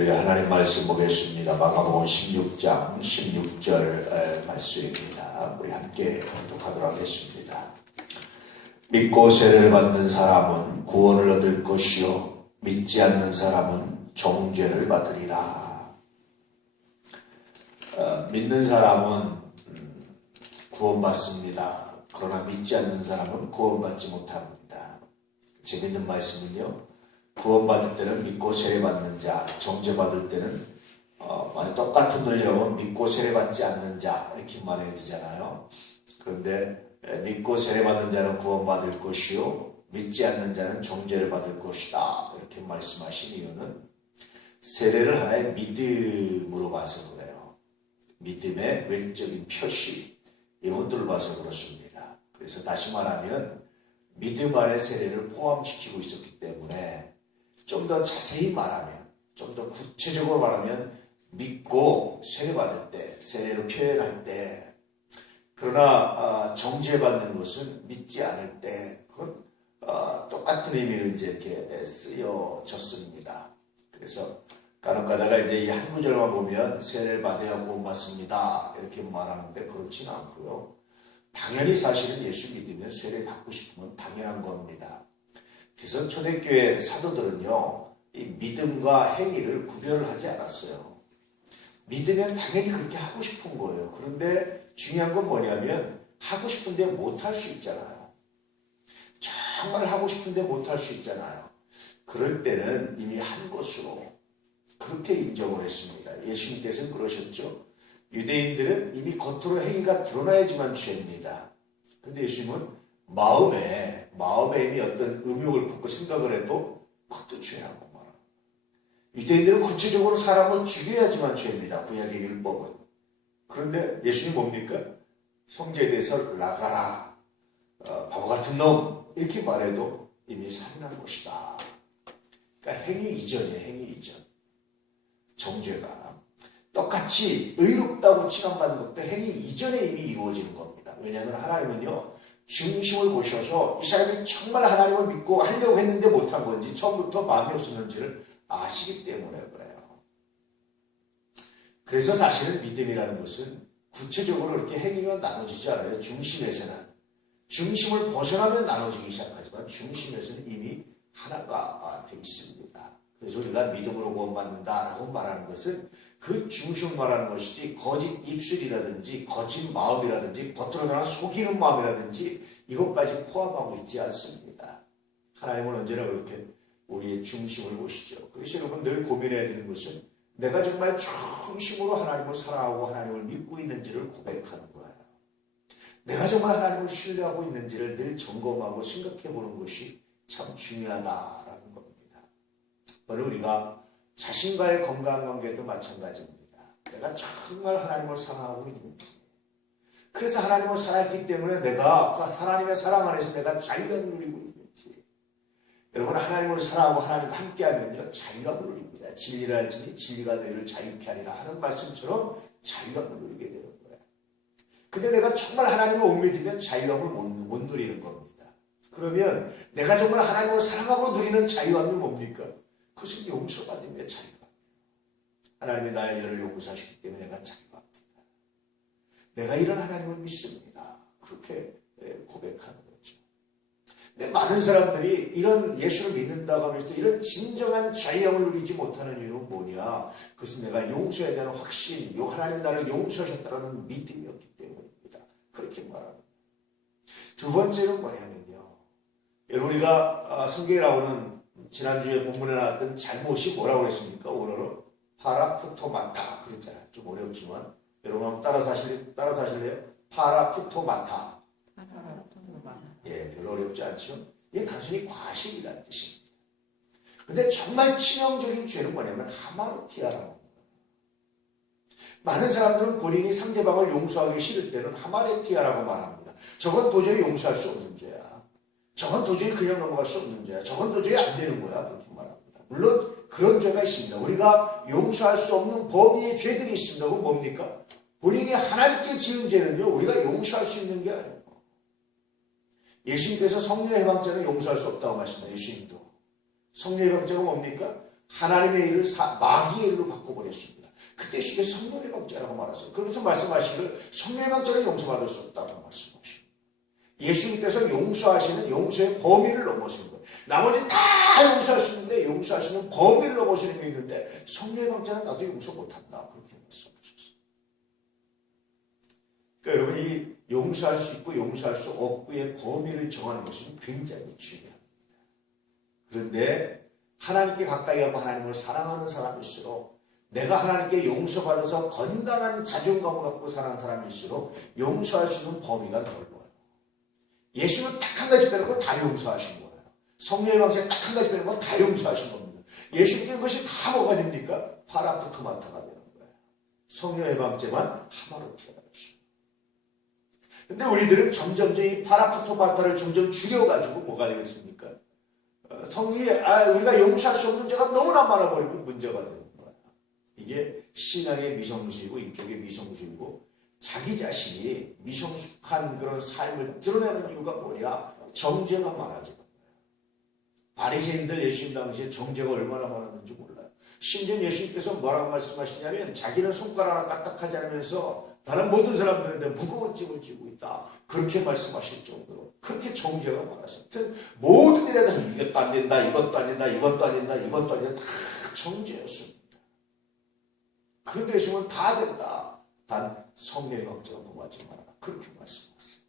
할렐루야. 하나님 말씀 보겠습니다. 마가복음 16장 16절 말씀입니다. 우리 함께 교독하도록 하겠습니다. 믿고 세례를 받는 사람은 구원을 얻을 것이요 믿지 않는 사람은 정죄를 받으리라. 믿는 사람은 구원받습니다. 그러나 믿지 않는 사람은 구원받지 못합니다. 재밌는 말씀은요, 구원받을 때는 믿고 세례받는 자, 정죄받을 때는 똑같은 논리라면 믿고 세례받지 않는 자 이렇게 말해야 되잖아요. 그런데 믿고 세례받는 자는 구원받을 것이요 믿지 않는 자는 정죄를 받을 것이다 이렇게 말씀하신 이유는 세례를 하나의 믿음으로 봐서 그래요. 믿음의 외적인 표시 이런 것들을 봐서 그렇습니다. 그래서 다시 말하면 믿음 안에 세례를 포함시키고 있었기 때문에 좀 더 자세히 말하면, 좀 더 구체적으로 말하면 믿고 세례받을 때, 세례로 표현할 때, 그러나 정죄받는 것은 믿지 않을 때, 그건 똑같은 의미로 이제 이렇게 쓰여졌습니다. 그래서 간혹가다가 이제 이 한 구절만 보면 세례를 받아야 구원받습니다 이렇게 말하는데 그렇지는 않고요. 당연히 사실은 예수 믿으면 세례 받고 싶으면 당연한 겁니다. 그래서 초대교회 사도들은요, 이 믿음과 행위를 구별을 하지 않았어요. 믿으면 당연히 그렇게 하고 싶은 거예요. 그런데 중요한 건 뭐냐면 하고 싶은데 못할 수 있잖아요. 정말 하고 싶은데 못할 수 있잖아요. 그럴 때는 이미 한 것으로 그렇게 인정을 했습니다. 예수님께서는 그러셨죠. 유대인들은 이미 겉으로 행위가 드러나야지만 죄입니다. 그런데 예수님은 마음에 이미 어떤 음욕을 품고 생각을 해도 그것도 죄라고 말합니다. 유대인들은 구체적으로 사람을 죽여야지만 죄입니다. 구약의 율법은. 그런데 예수님 뭡니까? 형제에 대해서 나가라, 바보 같은 놈 이렇게 말해도 이미 살인한 것이다. 그러니까 행위 이전이에요. 행위 이전. 정죄가 똑같이 의롭다고 칭함받는 것도 행위 이전에 이미 이루어지는 겁니다. 왜냐하면 하나님은요, 중심을 보셔서 이 사람이 정말 하나님을 믿고 하려고 했는데 못한 건지 처음부터 마음이 없었는지를 아시기 때문에 그래요. 그래서 사실은 믿음이라는 것은 구체적으로 이렇게 행위가 나눠지지 않아요. 중심에서는. 중심을 벗어나면 나눠지기 시작하지만 중심에서는 이미 하나가 되어 있습니다. 그래서 우리가 믿음으로 구원받는다라고 말하는 것은 그 중심을 말하는 것이지 거짓 입술이라든지 거짓 마음이라든지 겉으로 나는 속이는 마음이라든지 이것까지 포함하고 있지 않습니다. 하나님은 언제나 그렇게 우리의 중심을 보시죠. 그래서 여러분 늘 고민해야 되는 것은 내가 정말 중심으로 하나님을 사랑하고 하나님을 믿고 있는지를 고백하는 거예요. 내가 정말 하나님을 신뢰하고 있는지를 늘 점검하고 생각해 보는 것이 참 중요하다라는 겁니다. 오늘 우리가 자신과의 건강 관계도 마찬가지입니다. 내가 정말 하나님을 사랑하고 있는지. 그래서 하나님을 사랑했기 때문에 내가 그 하나님의 사랑 안에서 내가 자유가 누리고 있는지. 여러분 하나님을 사랑하고 하나님과 함께하면요 자유가 누립니다. 진리를 알지니 진리가 너희를 자유케 하리라 하는 말씀처럼 자유가 누리게 되는 거예요. 근데 내가 정말 하나님을 못 믿으면 자유함을 못 누리는 겁니다. 그러면 내가 정말 하나님을 사랑하고 누리는 자유함이 뭡니까? 그것은 용서받음의 자유가. 하나님이 나의 죄를 용서하시기 때문에 내가 자유합니다. 내가 이런 하나님을 믿습니다. 그렇게 고백하는 거죠. 근데 많은 사람들이 이런 예수를 믿는다고 하면서 이런 진정한 자유함을 누리지 못하는 이유는 뭐냐? 그것은 내가 용서에 대한 확신, 하나님이 나를 용서하셨다는 믿음이었기 때문입니다. 그렇게 말합니다. 두 번째는 뭐냐면요. 여러분 우리가 성경에 나오는 지난주에 본문에 나왔던 잘못이 뭐라고 했습니까? 오늘은 파라푸토마타 그랬잖아요. 좀 어렵지만 여러분 한번 따라서 하실래요? 파라푸토마타. 예, 별로 어렵지 않죠? 이게 단순히 과실이라는 뜻입니다. 근데 정말 치명적인 죄는 뭐냐면 하마르티아라는 거예요. 많은 사람들은 본인이 상대방을 용서하기 싫을 때는 하마르티아라고 말합니다. 저건 도저히 용서할 수 없는 죄야. 저건 도저히 그냥 넘어갈 수 없는 죄야. 저건 도저히 안 되는 거야. 그렇게 말합니다. 물론 그런 죄가 있습니다. 우리가 용서할 수 없는 범위의 죄들이 있습니다. 그건 뭡니까? 본인이 하나님께 지은 죄는요. 우리가 용서할 수 있는 게 아니에요. 예수님께서 성령 해방죄는 용서할 수 없다고 말씀합니다. 예수님도. 성령 해방죄가 뭡니까? 하나님의 일을 마귀의 일로 바꿔버렸습니다. 그때 쉽게 성령의 방자라고 말하세요. 그러면서 말씀하시기를 성령의 방자는 용서받을 수 없다고 말씀하십니다. 예수님께서 용서하시는 용서의 범위를 넘어서는 거예요. 나머지 다 용서할 수 있는데 용서할 수 있는 범위를 넘어서는 게 있는데 성령의 방자는 나도 용서 못한다. 그렇게 말씀하셨어요. 그러니까 여러분 이 용서할 수 있고 용서할 수 없고의 범위를 정하는 것은 굉장히 중요합니다. 그런데 하나님께 가까이 하고 하나님을 사랑하는 사람일수록 내가 하나님께 용서받아서 건강한 자존감을 갖고 사는 사람일수록 용서할 수 있는 범위가 넓어요. 예수는 딱 한 가지 빼놓고 다 용서하신 거예요. 성령의 방식에 딱 한 가지 빼놓고 다 용서하신 겁니다. 예수님께 그것이 다 뭐가 됩니까? 파라푸토마타가 되는 거예요. 성령의 방제만 하마로티아가 되십니다. 근데 우리들은 점점 이 파라푸토마타를 점점 줄여가지고 뭐가 되겠습니까? 우리가 용서할 수 없는 죄가 너무나 많아버리고 문제가 되는 거예요. 이게 신앙의 미성숙이고 인격의 미성숙이고 자기 자신이 미성숙한 그런 삶을 드러내는 이유가 뭐냐? 정죄가 많아지는 거예요. 바리새인들 예수님 당시에 정죄가 얼마나 많았는지 몰라요. 심지어 예수님께서 뭐라고 말씀하시냐면 자기는 손가락 하나 까딱하지 않으면서 다른 모든 사람들한테 무거운 짐을 지고 있다. 그렇게 말씀하실 정도로 그렇게 정죄가 많았어요. 모든 일에 대해서 이것도 안 된다, 이것도 안 된다, 이것도 안 된다, 이것도 안 된다. 다 정죄였습니다. 그런데 예수님은 다 된다. 단 성령의 방제가 범하지 말아라. 그렇게 말씀하세요.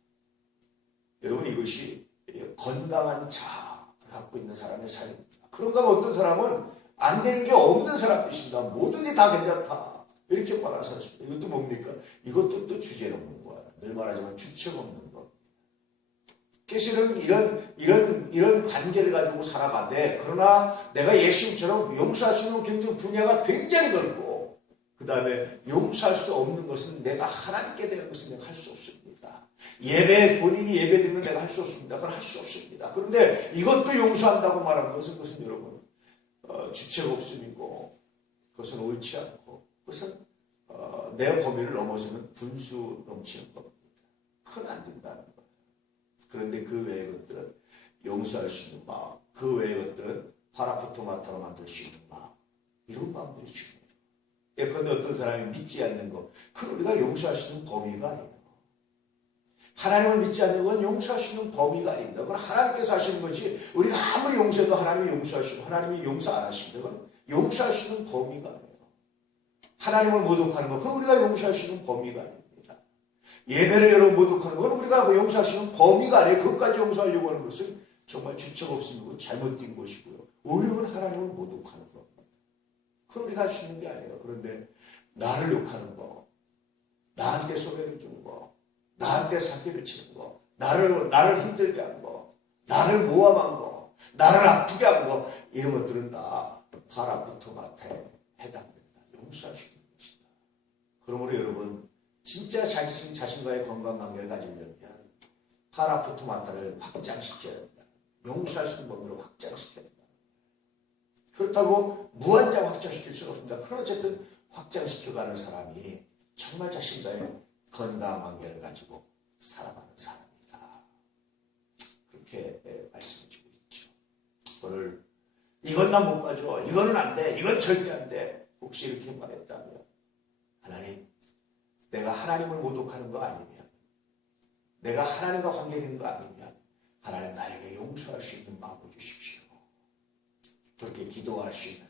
여러분 이것이 건강한 자아를 갖고 있는 사람의 삶입니다. 그런가 하면 어떤 사람은 안 되는 게 없는 사람이십니다. 모든 게 다 괜찮다. 이렇게 말하는 사람입니다. 이것도 뭡니까? 이것도 또 주제는 없는 거야. 늘 말하지만 주체가 없는 거. 사실은 이런 관계를 가지고 살아가되 그러나 내가 예수님처럼 용서할 수 있는 굉장히 분야가 굉장히 넓고 그 다음에 용서할 수 없는 것은 내가 하나님께 대한 것은 내가 할 수 없습니다. 본인이 예배 드리면 내가 할 수 없습니다. 그건 할 수 없습니다. 그런데 이것도 용서한다고 말하는 것은 그것은 여러분 주체가 없음이고 그것은 옳지 않고 그것은 내 범위를 넘어서는 분수 넘치는 겁니다. 그건 안 된다는 거예요. 그런데 그 외의 것들은 용서할 수 있는 마음, 그 외의 것들은 파라푸토마타로 만들 수 있는 마음, 이런 마음들이 중요해요. 예컨대 어떤 사람이 믿지 않는 것, 그건 우리가 용서할 수 있는 범위가 아니에요. 하나님을 믿지 않는 건 용서할 수 있는 범위가 아닙니다. 그건 하나님께서 하시는 거지 우리가 아무리 용서해도 하나님이 용서하시고 하나님이 용서 안 하시는 건 용서할 수 있는 범위가 아니에요. 하나님을 모독하는 것, 그건 우리가 용서할 수 있는 범위가 아닙니다. 예배를 여러분 모독하는 건 우리가 용서할 수 있는 범위가 아니에요. 그것까지 용서하려고 하는 것은 정말 주체가 없음이고 잘못된 것이고요. 오히려 하나님을 모독하는 겁니다. 그건 우리가 할 수 있는 게 아니에요. 그런데 나를 욕하는 거, 나한테 소리를 주는 거, 나한테 사기를 치는 거, 나를 힘들게 한 거, 나를 모함한 거, 나를 아프게 한 거, 이런 것들은 다 파라푸토마타에 해당된다. 용서할 수 있는 것이다. 그러므로 여러분 진짜 자신과의 건강관계를 가지려면 파라푸토마타를 확장시켜야 된다. 용서할 수 있는 범위를 확장시켜야 된다. 그렇다고 무한정 확장시킬 수는 없습니다. 그러나 어쨌든 확장시켜가는 사람이 정말 자신과의 건강한 관계를 가지고 살아가는 사람이다. 그렇게 말씀해주고 있죠. 오늘 이건 난 못 봐줘. 이거는 안 돼. 이건 절대 안 돼. 혹시 이렇게 말했다면 하나님, 내가 하나님을 모독하는 거 아니면 내가 하나님과 관계 있는 거 아니면 하나님 나에게 용서할 수 있는 마음을 주십시오. 그렇게 기도할 수 있는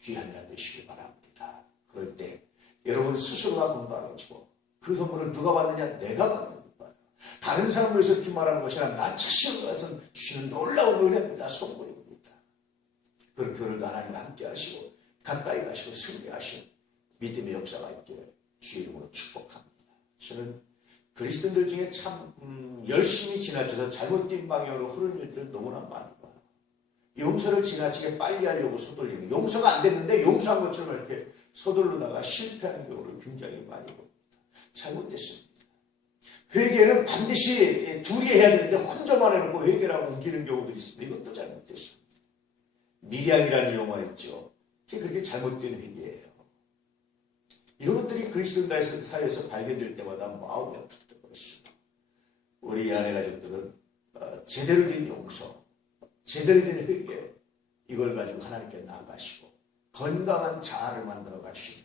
귀한 날 되시길 바랍니다. 그럴 때 여러분 스스로가 건강해지고 그 선물을 누가 받느냐? 내가 받는 거예요. 다른 사람을 위해서 이렇게 말하는 것이 아니라 나 자신을 위해서 주시는 놀라운 은혜입니다. 선물입니다. 그렇게 오늘도 하나님 함께 하시고 가까이 가시고 승리하시는 믿음의 역사가 있기를 주의 이름으로 축복합니다. 저는 그리스도인들 중에 참 열심히 지나쳐서 잘못된 방향으로 흐르는 일들을 너무나 많이 봐요. 용서를 지나치게 빨리 하려고 서둘리는, 용서가 안 됐는데 용서한 것처럼 이렇게 서둘르다가 실패하는 경우를 굉장히 많이 봅니다. 잘못됐습니다. 회개는 반드시 둘이 해야 되는데 혼자만 해놓고 회개라고 우기는 경우들이 있습니다. 이것도 잘못됐습니다. 미량이라는 영화 있죠. 그게 그렇게 잘못된 회개예요. 이런 것들이 그리스도인 사회에서 발견될 때마다 마음이 아프다 그렇습니다. 우리 아내 가족들은 제대로 된 용서, 제대로 된 회개, 이걸 가지고 하나님께 나아가시고 건강한 자아를 만들어 가시는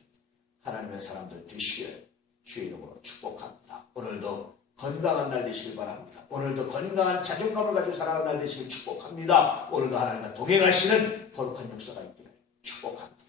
하나님의 사람들 되시길 주의 이름으로 축복합니다. 오늘도 건강한 날 되시길 바랍니다. 오늘도 건강한 자존감을 가지고 살아가는 날 되시길 축복합니다. 오늘도 하나님과 동행하시는 거룩한 역사가 있기를 축복합니다.